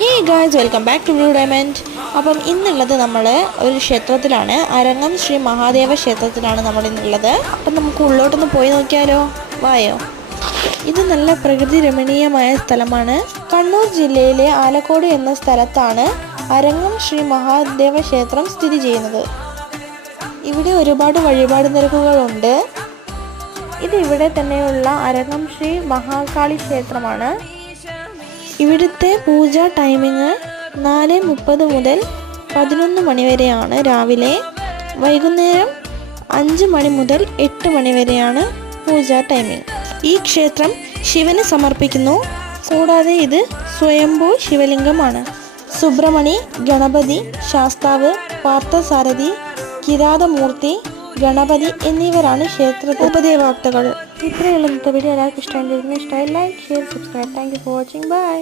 Hey guys, welcome back to Blue Diamond. അപ്പം ഇന്നുള്ളത് നമ്മൾ ഒരു ക്ഷേത്രത്തിലാണ്. അരങ്ങം ശ്രീ മഹാദേവ ക്ഷേത്രത്തിലാണ് നമ്മൾ ഇന്നുള്ളത്. അപ്പം നമുക്ക് ഉള്ളോട്ടൊന്ന് പോയി നോക്കിയാലോ? വായോ. ഇത് നല്ല പ്രകൃതി രമണീയമായ സ്ഥലമാണ്. കണ്ണൂർ ജില്ലയിലെ ആലക്കോട് എന്ന സ്ഥലത്താണ് അരങ്ങം ശ്രീ മഹാദേവ ക്ഷേത്രം സ്ഥിതി ചെയ്യുന്നത്. ഇവിടെ ഒരുപാട് വഴിപാട് നിരക്കുകളുണ്ട്. ഇത് ഇവിടെ തന്നെയുള്ള അരങ്ങം ശ്രീ മഹാകാളി ക്ഷേത്രമാണ്. ഇവിടുത്തെ പൂജാ ടൈമിങ് 4:30 മുതൽ 11 മണി വരെയാണ് രാവിലെ. വൈകുന്നേരം 5 മണി മുതൽ 8 മണി വരെയാണ് പൂജാ ടൈമിങ്. ഈ ക്ഷേത്രം ശിവന് സമർപ്പിക്കുന്നു. കൂടാതെ ഇത് സ്വയംഭൂ ശിവലിംഗമാണ്. സുബ്രഹ്മണി, ഗണപതി, ശാസ്താവ്, പാർത്ഥസാരഥി, കിരാതമൂർത്തി, ഗണപതി എന്നിവരാണ് ക്ഷേത്ര ഉപദേവതകൾ. ഇത്രയുള്ള വീഡിയോ എല്ലാവർക്കും ഇഷ്ടമായി like, share, subscribe. Thank you for watching. By.